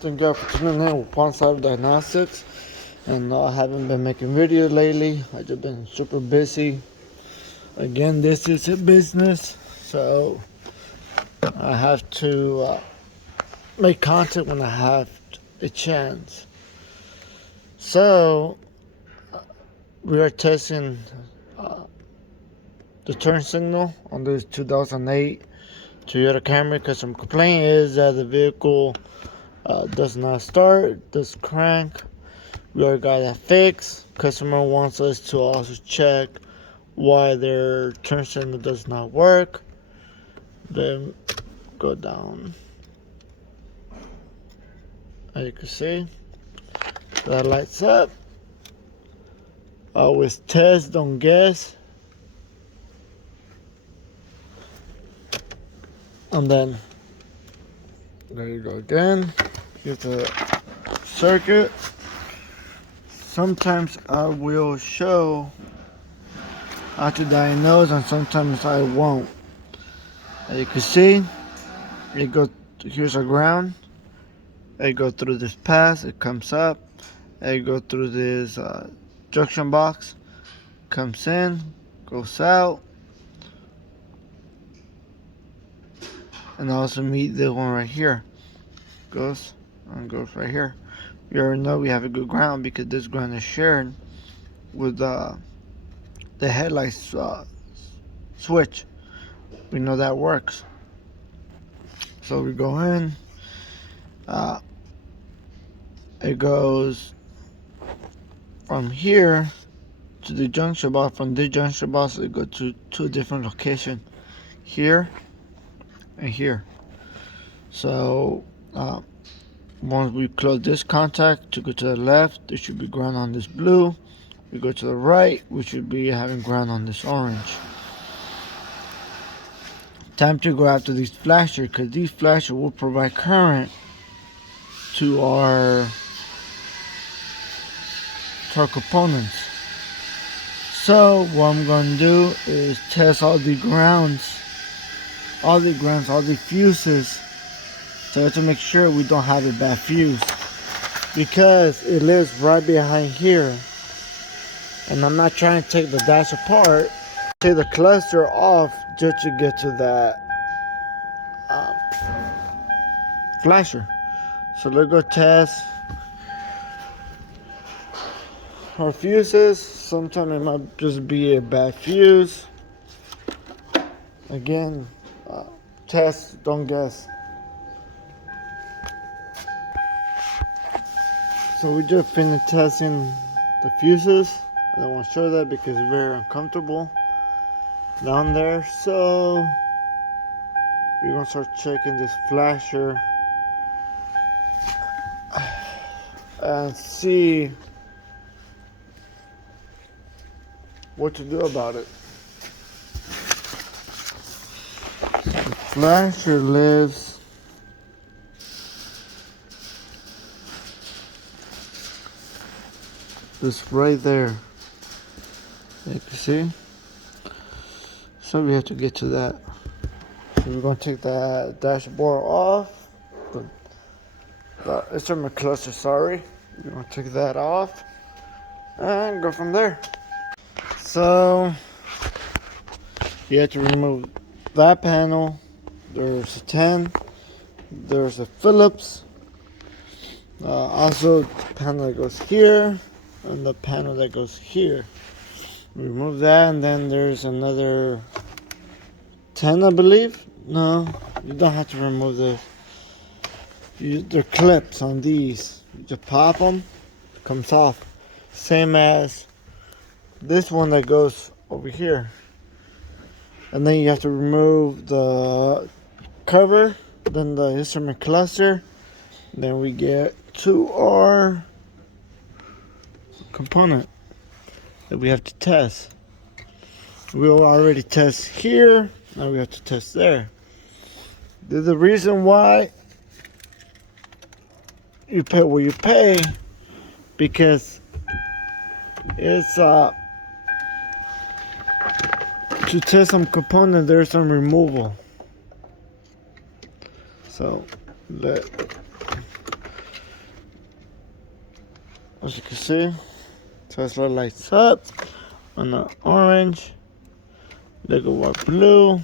Thank you for tuning in with Pawn Cyber Diagnostics. And I haven't been making videos lately. I've just been super busy. Again, this is a business, so I have to make content when I have a chance. So we are testing the turn signal on this 2008 Toyota Camry because some complaint is that the vehicle does not start, does crank. We already got that fixed. Customer wants us to also check why their turn signal does not work. Then go down. As you can see, that lights up. Always test, don't guess. And then there you go again. Here's the circuit. Sometimes I will show how to diagnose, and sometimes I won't. As you can see, here's a ground. It goes through this pass, it comes up. It goes through this junction box, comes in, goes out, and also meet the one right here. Goes right here. We already know we have a good ground because this ground is shared with the headlights switch. We know that works. So we go in. It goes from here to the junction box. From this junction box, it goes to two different locations, here and here. So once we close this contact to go to the left, there should be ground on this blue. We go to the right, we should be having ground on this orange. Time to go after these flashers, because these flashers will provide current to our components. So what I'm going to do is test all the grounds, all the fuses, so to make sure we don't have a bad fuse, because it lives right behind here, and I'm not trying to take the dash apart, take the cluster off just to get to that flasher. So let's go test our fuses. Sometimes it might just be a bad fuse. Again, test, don't guess. So we just finished testing the fuses. I don't want to show that because it's very uncomfortable down there. So we're gonna start checking this flasher and see what to do about it. The flasher lives this right there. You can see. So we have to get to that. So we're gonna take that dashboard off. The instrument cluster, sorry. We're gonna take that off and go from there. So you have to remove that panel. There's a 10. There's a Phillips. Also the panel that goes here and the panel that goes here. Remove that, and then there's another 10, I believe. No, you don't have to remove the. They're clips on these. You just pop them, it comes off. Same as this one that goes over here. And then you have to remove the cover, then the instrument cluster. Then we get to our component that we have to test. We will already test here, now we have to test there. There's a reason why you pay what you pay, because it's to test some component, there's some removal. So As you can see, Tesla lights up on the orange. Lego white blue.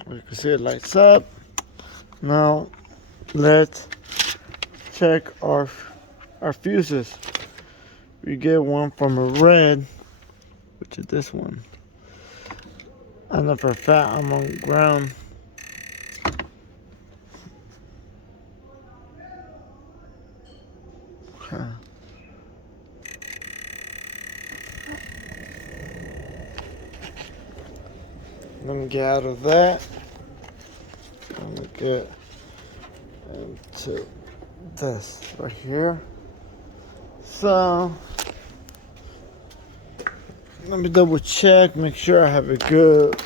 As you can see, it lights up. Now let's check our fuses. We get one from a red, which is this one. I know for a fact I'm on ground. Okay. Let me get out of that. Let me get into this right here. So let me double check, make sure I have a good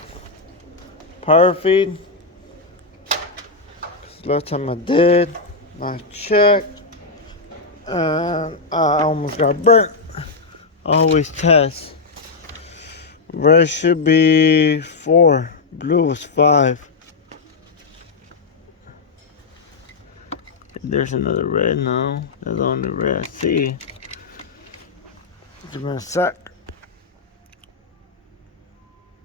power feed. Last time I did, I checked, and I almost got burnt. I always test. Red should be 4, blue was 5. There's another red, no, that's the only red I see. Give me a sec.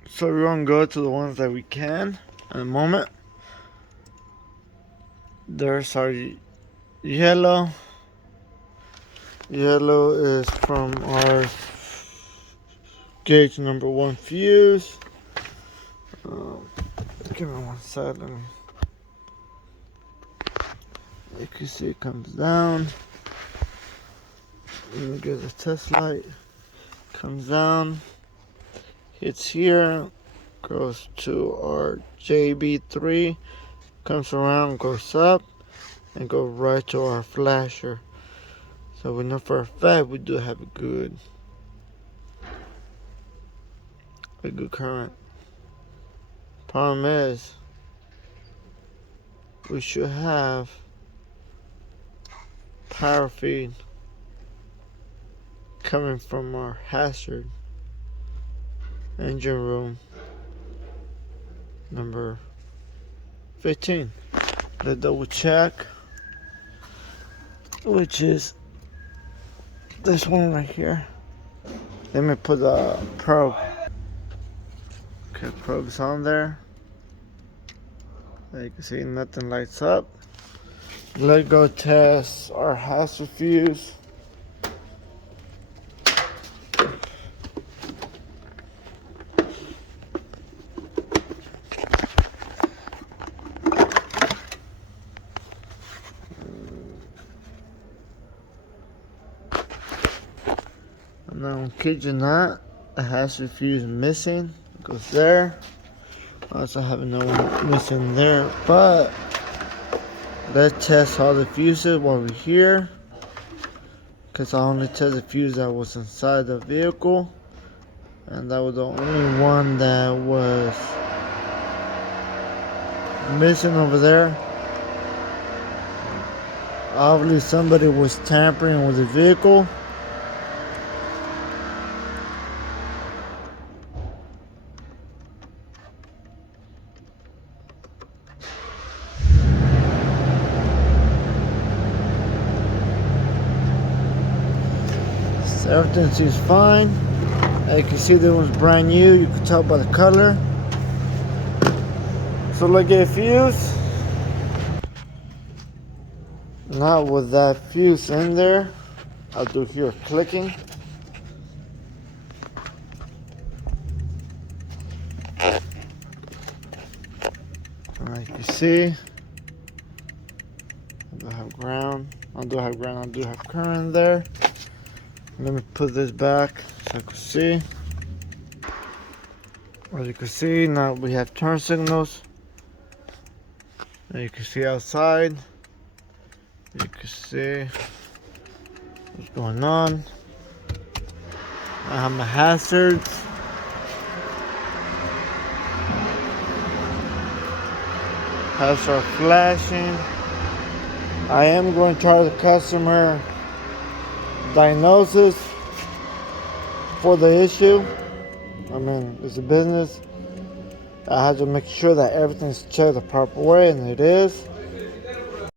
So we're gonna go to the ones that we can in a moment. There's our yellow. Yellow is from our gauge number 1 fuse. Give me one sec. Let me. You can see it comes down. Let me get the test light. Comes down. Hits here. Goes to our JB3. Comes around, goes up, and goes right to our flasher. So we know for a fact we do have a good current. Problem is, we should have power feed coming from our hazard engine room number 15. Let's double check, which is this one right here. Let me put the probe. Okay, probe's on there. As you can see, nothing lights up. Let's go test our hazard fuse. Now, kid you not, a hazard fuse missing. It goes there. I also have another one missing there. But let's test all the fuses while we're here. Because I only tested the fuse that was inside the vehicle. And that was the only one that was missing over there. Obviously somebody was tampering with the vehicle. Everything seems fine. As you can see, this one's brand new. You can tell by the color. So let's get a fuse. Now with that fuse in there, I'll do here clicking. Like you see, I do have ground. I do have ground. I do have current there. Let me put this back so I can see. As you can see, now we have turn signals. And you can see outside. You can see what's going on. I have my hazards. Hazards are flashing. I am going to try the customer diagnosis for the issue. I mean, it's a business. I have to make sure that everything's checked the proper way, and it is.